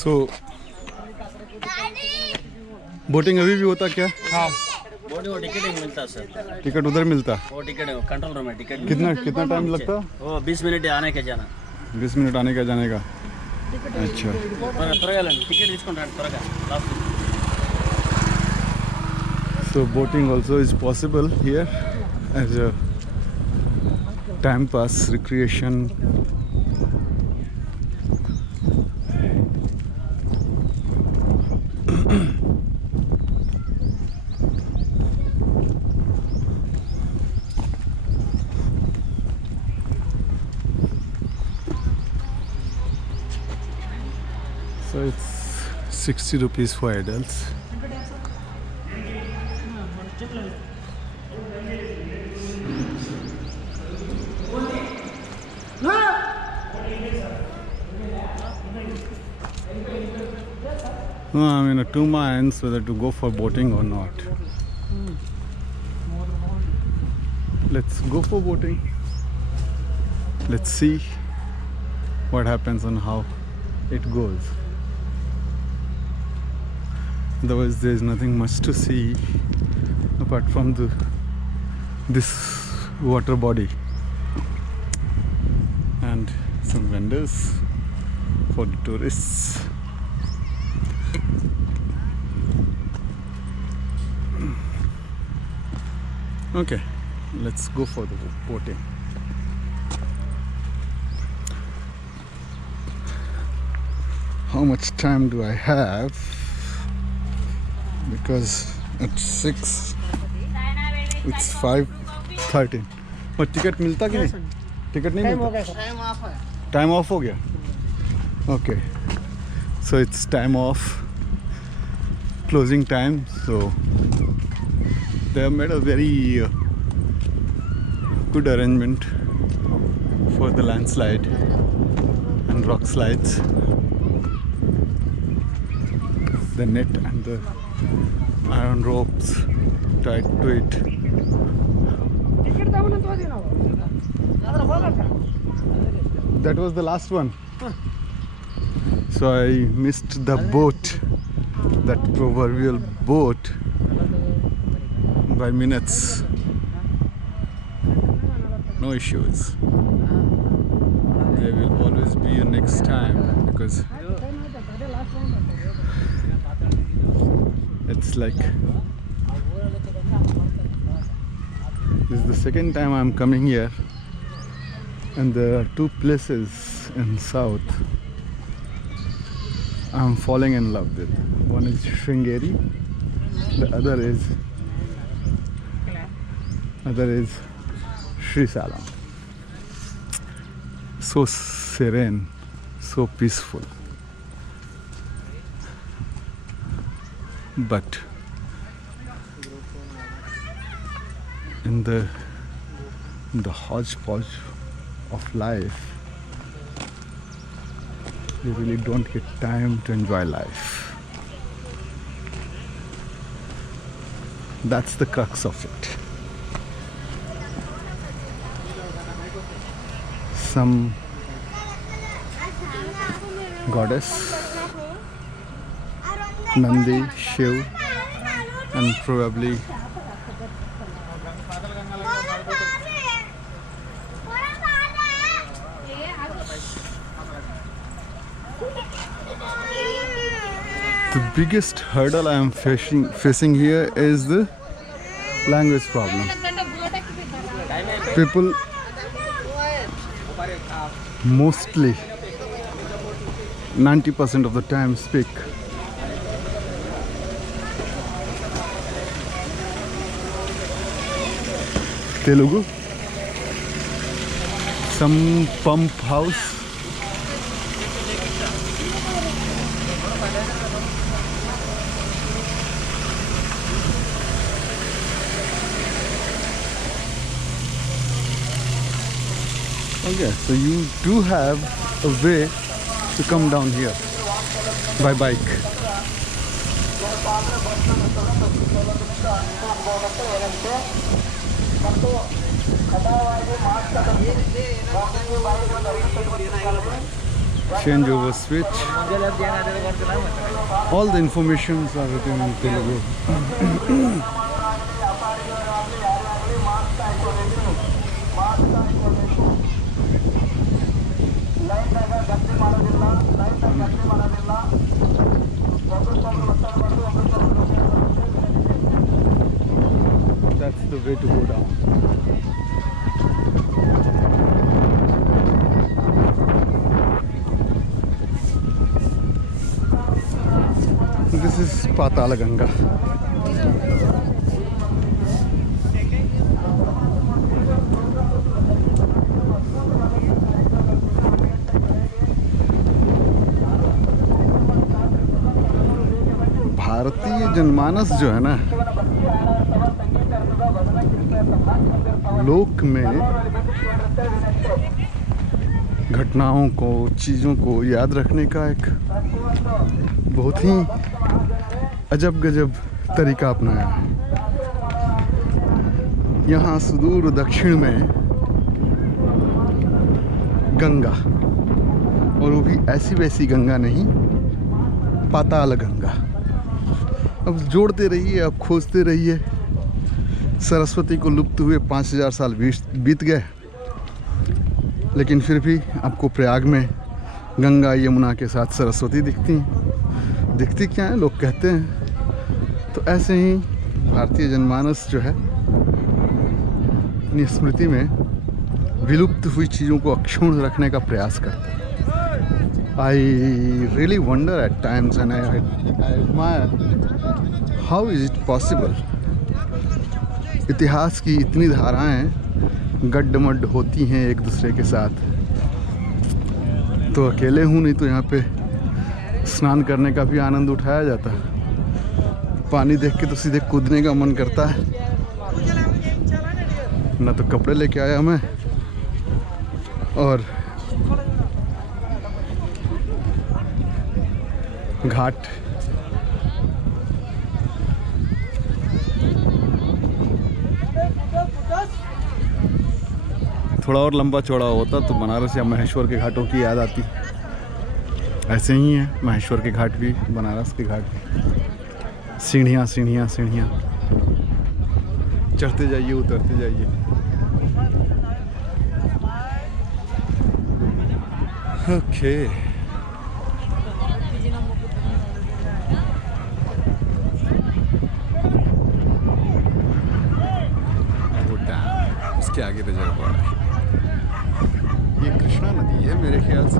सो boating अभी भी होता क्या? हाँ बोटिंग वो टिकट ही मिलता सर। टिकट उधर मिलता? वो टिकट कंट्रोल रूम में टिकट कितना टाइम लगता? वो 20 मिनट आने के जाना। 20 मिनट आने का जाने का। अच्छा త్వరగా టికెట్ తీసుకుంటాను త్వరగా last. So boating also is possible here as a time pass recreation. So it's 60 rupees for adults. No, I'm in two minds whether to go for boating or not. Let's go for boating. Let's see what happens and how it goes. Otherwise there is nothing much to see apart from this water body and some vendors for the tourists. Okay, let's go for the boating. How much time do I have? Because it's 6, it's 5:13. और ticket मिलता कि नहीं? Ticket नहीं मिलता? Time of हो गया? Okay, so it's time off, closing time. So they have made a very good arrangement for the landslide and rock slides. The net and the iron ropes tied to it. That was the last one. So I missed the boat, that proverbial boat, by minutes. No issues. There will always be a next time because it's like this is the second time I'm coming here, and there are two places in south I'm falling in love with. One is Sringeri, the other is Srisalam. So serene, so peaceful. But in the hodgepodge of life, you really don't get time to enjoy life. That's the crux of it. Some goddess, Nandi, Shiv, and probably the biggest hurdle I am facing here is the language problem. People mostly 90% of the time speak Telugu. Some pump house. Okay, so you do have a way to come down here by bike. change over switch. All the informations are written in Telugu. That's the way to go down. This is Patala Ganga. भारतीय जनमानस जो है ना, लोक में घटनाओं को, चीज़ों को याद रखने का एक बहुत ही अजब गजब तरीका अपनाया है। यहाँ सुदूर दक्षिण में गंगा, और वो भी ऐसी वैसी गंगा नहीं, पाताल गंगा। अब जोड़ते रहिए, अब खोजते रहिए। सरस्वती को लुप्त हुए 5000 साल बीत गए, लेकिन फिर भी आपको प्रयाग में गंगा यमुना के साथ सरस्वती दिखती हैं। दिखती क्या है, लोग कहते हैं। तो ऐसे ही भारतीय जनमानस जो है अपनी स्मृति में विलुप्त हुई चीज़ों को अक्षुण्ण रखने का प्रयास करता है। I really wonder at times and I admire how is it possible। इतिहास की इतनी धाराएं गड्ढ-मड्ढ होती हैं एक दूसरे के साथ, तो अकेले हूँ, नहीं तो यहाँ पे स्नान करने का भी आनंद उठाया जाता है। पानी देख के तो सीधे कूदने का मन करता है। ना तो कपड़े लेके आया मैं, और घाट थोड़ा और लंबा चौड़ा होता तो बनारस या महेश्वर के घाटों की याद आती। ऐसे ही है महेश्वर के घाट भी, बनारस के घाट भी। सीढ़ियाँ सीढ़ियाँ सीढ़ियाँ, चढ़ते जाइए, उतरते जाइए। ओके, उसके आगे रिजर्वायर है। ये कृष्णा नदी है मेरे ख्याल से।